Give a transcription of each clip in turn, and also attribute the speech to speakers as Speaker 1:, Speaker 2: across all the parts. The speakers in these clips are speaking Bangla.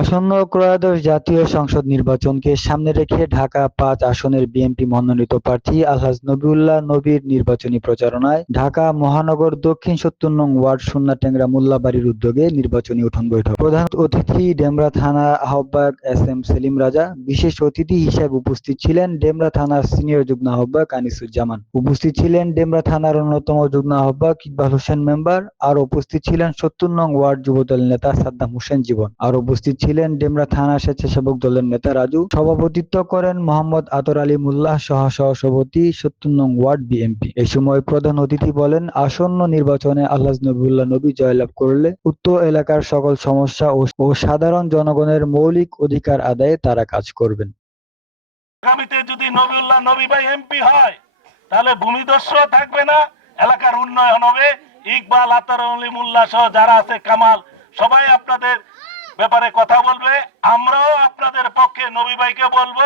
Speaker 1: আসন্ন ত্রয়োদশ জাতীয় সংসদ নির্বাচনকে সামনে রেখে ঢাকা পাঁচ আসনের বিএনপি মনোনীত প্রার্থী আলহাজ নবিউল্লাহ নবীর নির্বাচনী প্রচারণায় ঢাকা মহানগর দক্ষিণ সত্তর নং ওয়ার্ড সুন্নাটেংরা মোল্লাবাড়ির উদ্যোগে নির্বাচনী উঠোন বৈঠক। প্রধান অতিথি ডেমরা থানা আহ্বায়ক এস এম সেলিম রাজা, বিশেষ অতিথি হিসেবে উপস্থিত ছিলেন ডেমরা থানার সিনিয়র যুগ্ম আহ্বায়ক আনিসুজ্জামান। উপস্থিত ছিলেন ডেমরা থানার অন্যতম যুগ্ম আহ্বায়ক ইকবাল হোসেন মেম্বার, আর উপস্থিত ছিলেন সত্তর নং ওয়ার্ড যুবদল নেতা সাদ্দাম হোসেন জীবন। আর উপস্থিত ছিলেন ডেমরা থানা স্বেচ্ছাসেবক দলের নেতা রাজু। সভাপতিত্ব করেন মোহাম্মদ আতর আলী মুল্লাহ সহ সহসভাপতি সত্তর নং ওয়ার্ড বিএনপি এই সময় প্রধান অতিথি বলেন, আসন্ন নির্বাচনে আল্লাহ নবিউল্লাহ নবী জয়লাভ করলে উক্ত এলাকার সকল সমস্যা ও সাধারণ জনগণের মৌলিক অধিকার আদায়ে তারা কাজ করবেন।
Speaker 2: আগামীতে যদি নবিউল্লাহ নবী ভাই এমপি হয়, তাহলে ভূমিদস্য থাকবে না, এলাকার উন্নয়ন হবে। ইকবাল, আতার আলী মোল্লা সহ যারা আছে, কামাল, সবাই আপনাদের ব্যাপারে কথা বলবে, আমরাও আপনাদের পক্ষে নবী ভাইকে বলব,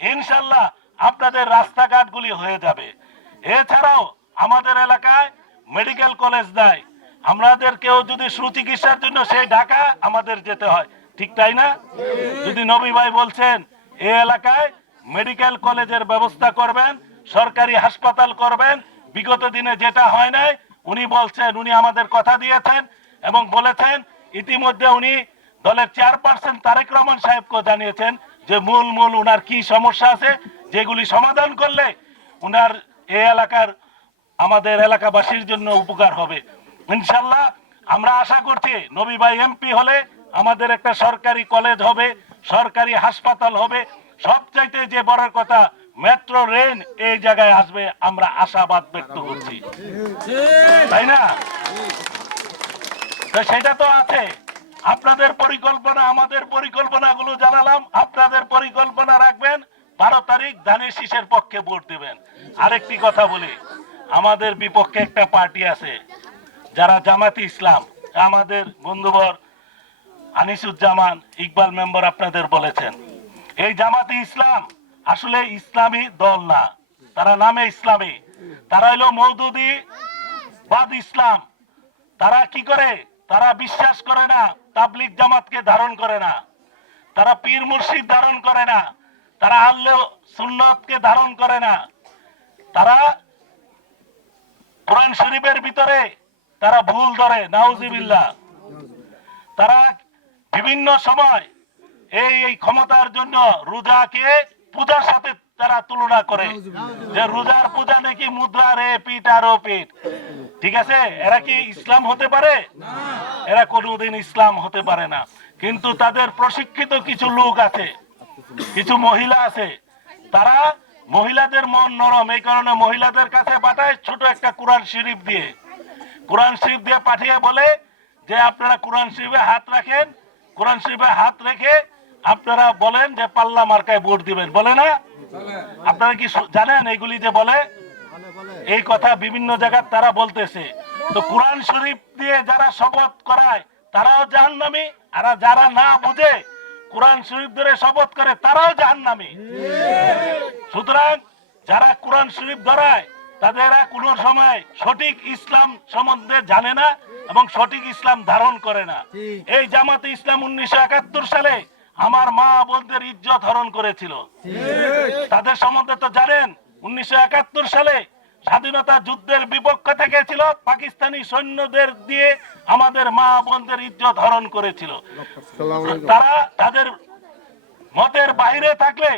Speaker 2: ইনশাল্লাহ আপনাদের রাস্তাঘাটগুলি হয়ে যাবে। এছাড়াও আমাদের এলাকায় মেডিকেল কলেজ নাই আমাদের কেউ যদি সুচিকিৎসার জন্য সেই ঢাকা আমাদের যেতে হয়। ঠিক তাই না? যদি নবী ভাই বলছেন এই এলাকায় মেডিকেল কলেজের ব্যবস্থা করবেন, সরকারি হাসপাতাল করবেন, বিগত দিনে যেটা হয় নাই, উনি বলছেন, উনি আমাদের কথা দিয়েছেন এবং বলেছেন, ইতিমধ্যে উনি দলের চেয়ারপারসন তারেক রহমান সাহেবকে জানিয়েছেন যে মূল মূল উনার কি সমস্যা আছে, যেগুলি সমাধান করলে উনার এই এলাকার, আমাদের এলাকাবাসীর জন্য উপকার হবে। ইনশাল্লাহ আমরা আশা করছি নবী ভাই এমপি হলে আমাদের একটা সরকারি কলেজ হবে, সরকারি হাসপাতাল হবে। সবচাইতে যে বড় কথা, মেট্রো, রেল এই জায়গায় আসবে আমরা আশাবাদ ব্যক্ত করছি। তাই না? সেটা তো আছে। আপনাদের পরিকল্পনা, আমাদের পরিকল্পনাগুলো জানালাম। আপনাদের পরিকল্পনা রাখবেন। বারো তারিখ ধানের শীষের পক্ষে ভোট দিবেন। আরেকটি কথা বলি, আমাদের বিপক্ষে একটা পার্টি আছে, যারা জামাতি ইসলাম। আমাদের বন্ধুবর আনিসুজ্জামান ইকবাল মেম্বার আপনাদের বলেছেন, এই জামাতি ইসলাম আসলে ইসলামী দল না। তারা নামে ইসলামী। তারা হলো মৌদুদি বাদ ইসলাম। তারা কি করে তারা বিশ্বাস করে না তাবলিক জামাতকে ধারণ করে না। তারা পীর মুর্শিদ ধারণ করে না, তারা আল্লেহ সুন্নতকে ধারণ করে না। তারা কোরআন শরীফের ভিতরে তারা ভুল ধরে, নাউজিবিল্লাহ। তারা বিভিন্ন সময় এই এই ক্ষমতার জন্য রোজাকে পূজার সাথে তারা তুলনা করে। যে রোজার পূজা নাকি মুদ্রা রে পিঠ আর পিঠ। ঠিক আছে? এরা কি ইসলাম হতে পারে? এরা কোনোদিন ইসলাম হতে পারে না। কিন্তু তাদের প্রশিক্ষিত কিছু লোক আছে, কিছু মহিলা আছে। তারা মহিলাদের মন নরম, এই কারণে মহিলাদের কাছে পাঠায় ছোট একটা কোরআন শরীফ দিয়ে। কোরআন শরীফ দিয়ে পাঠিয়ে বলে যে, আপনারা কোরআন শরীফে হাত রাখেন, কোরআন শরীফে হাত রেখে আপনারা বলেন যে, পাল্লা মার্কায় ভোট দিবেন। বলে না? আপনারা কি জানেন এগুলি যে বলে? এই কথা বিভিন্ন জায়গায় তারা বলতেছে। তো কোরআন শরীফ দিয়ে যারা শপথ করায় তারাও জাহান্নামী আর যারা না বুঝে কোরআন শরীফ ধরে শপথ করে তারাও জাহান্নামী। সুতরাং যারা কোরআন শরীফ ধরায় তাদেরা কোনো সময় সঠিক ইসলাম সম্বন্ধে জানে না এবং সঠিক ইসলাম ধারণ করে না। এই জামাতে ইসলাম উনিশশো একাত্তর সালে আমার মা বোনদের ইজ্জত হরণ করেছিল। তাদের সম্বন্ধে তো জানেন উনিশশো একাত্তর সালে স্বাধীনতা যুদ্ধের বিপক্ষ থেকে ছিল পাকিস্তানি সৈন্যদের দিয়ে আমাদের মা বোনদের ইজ্জত হরণ করেছিল। তারা তাদের মতের বাইরে থাকলে